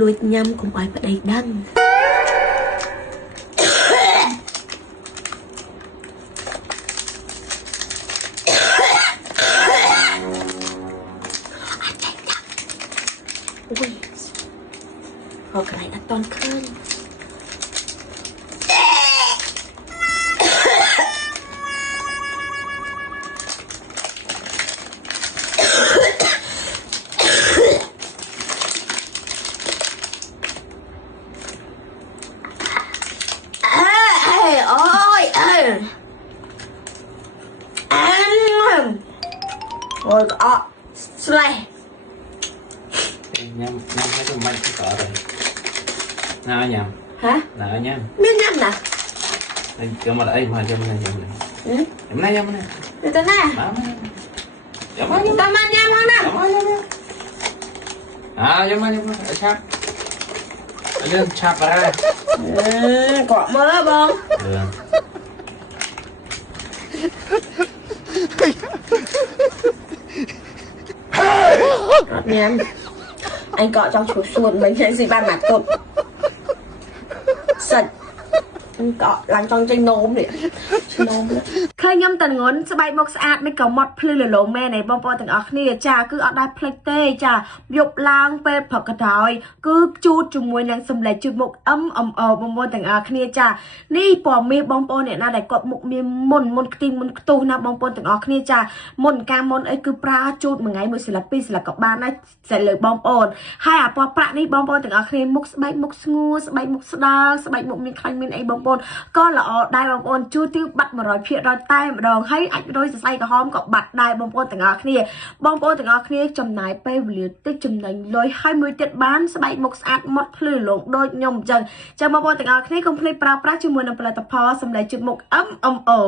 លួចញ៉ាំកុំឲ្យប្តីដឹងอุ้ยพอกระไรตอนคืนโอ้ยก็สไลnhâm nhâm thấy tụi mình có rồi nào nhâm hả nào nhâm biết nhâm nè cho mà đây mà cho mình nhâm này nhâm này người ta nè nhâm này ta mang nhâm không nè nhâm này chắp lên chắp ra cọ mơ không nhâm anh cọ trong chuột xuồng mình thấy gì ba mặt cột sạch anh cọ làm trong tranh nôm vậy nôm đấy ឃើញខ្ញុំតងន់ស្បែកមុខស្អាតមិនក៏មកភ្លឺលលោងមែនឯងបងប្អូនទាំងអស់គ្នាចាគឺអត់ដែរភ្លេចទេចាយប់ឡើងពេលព្រឹកក៏ដោយគឺជូតជាមួយនឹងសម្លេចជូតមុខអបងប្អូនទាំងអស់គ្នាចានេះពណ៌មាសបងប្អូនអ្នកណាដែលគាត់មុខមានមុនខ្ទីងមុនខ្ទុះណាបងប្អូនទាំងអស់គ្នាចាមុនការមុនអីគឺប្រើជូតមួយថ្ងៃមួយស្លាបពីរស្លាបក៏បានដែរតែលើបងប្អូនហើយអាពណ៌ប្រាក់នេះបងប្អូនទាំងអស់គ្នាមុខស្បែកមុខស្ងួរស្បែកមុខស្ដើងស្បែកមុខមានខ្លាញ់មានអីបងប្អូនក៏ល្អដែរបងប្អូនជូតទីបាត់ 100% តែម្ដងហើយអាចរយសរសៃក្រហមក៏បាត់ដែរបងប្អូនទាំងអស់គ្នាបងប្អូនទាំងអស់គ្នាចំណាយពេលវេលាតិចចំណេញលុយហើយមួយទៀតបានស្បែកមុខស្អាតម៉ត់ភ្លឺលងដូចខ្ញុំអញ្ចឹងបងប្អូនទាំងអស់គ្នាកុំភ្លេចប្រើប្រាស់ជាមួយនឹងផលិតផលសម្លេចជូតមុខ MMO